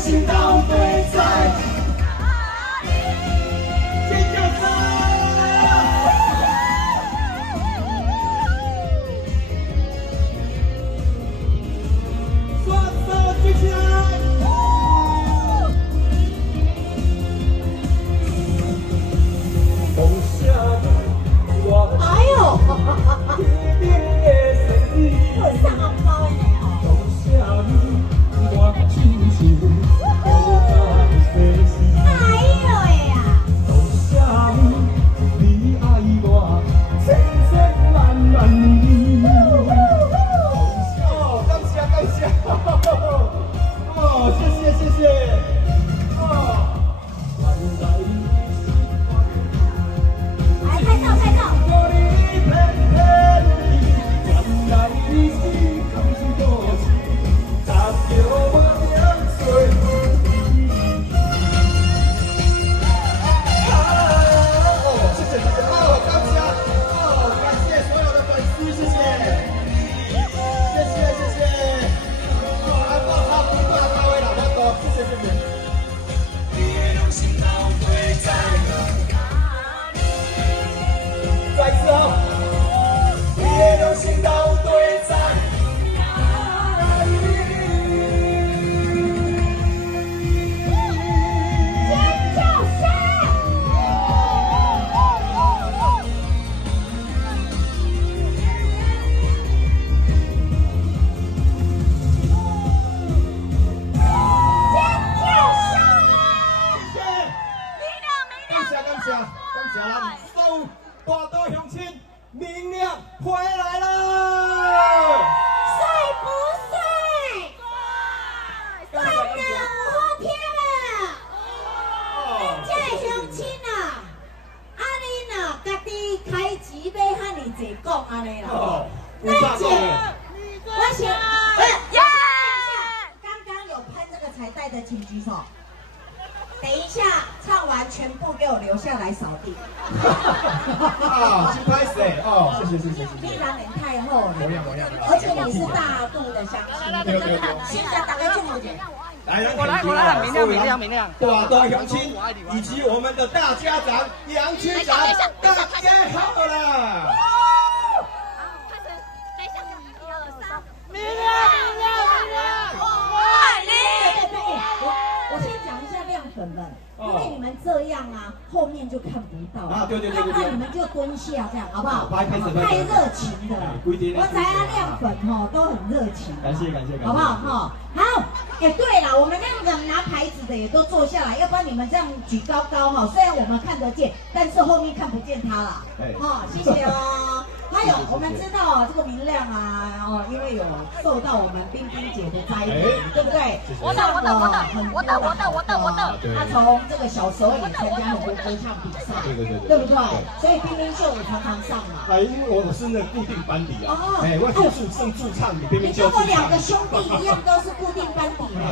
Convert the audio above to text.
心到底在哪里？尖叫声！双手举起来！梦想我哎呦，一定会胜利。我上红包的呢哦。梦想我亲像。大道乡亲，明亮回来了，帅不帅？帅的有好听啊！恁这乡亲啊，啊恁啊，家己开钱买遐尼济讲安尼啦。那姐，我想，刚刚有喷这个彩带的，请举手。等一下，唱完全部给我留下来扫地。啊，真拍死哦！谢谢。你人脸太厚了，而且你是大度的乡亲。对。现在打开镜头姐。来，我来，明亮。大道乡亲以及我们的大家长杨区长，大家好啦！明亮，我爱你。我先讲一下亮粉们，因为你们这样啊，后面就看不到啊。对。看你们就蹲下这样，好不好？太热情的，我才要亮粉哈，都很热情。感谢，好不好哈？好，对了，我们那个拿牌子的也都坐下来，要不然你们这样举高高哈，虽然我们看得见，但是后面看不见他了。谢谢哦。还有，我们知道这个明亮啊，因为有受到我们冰冰姐的栽培，对不对？我的，他从这个小时候也参加很多歌唱比赛，对不对？所以冰冰秀也常常上嘛。因为我是那固定班底啊。我就是胜驻唱，你冰冰秀。你跟我2个兄弟一样，都是固定班底的。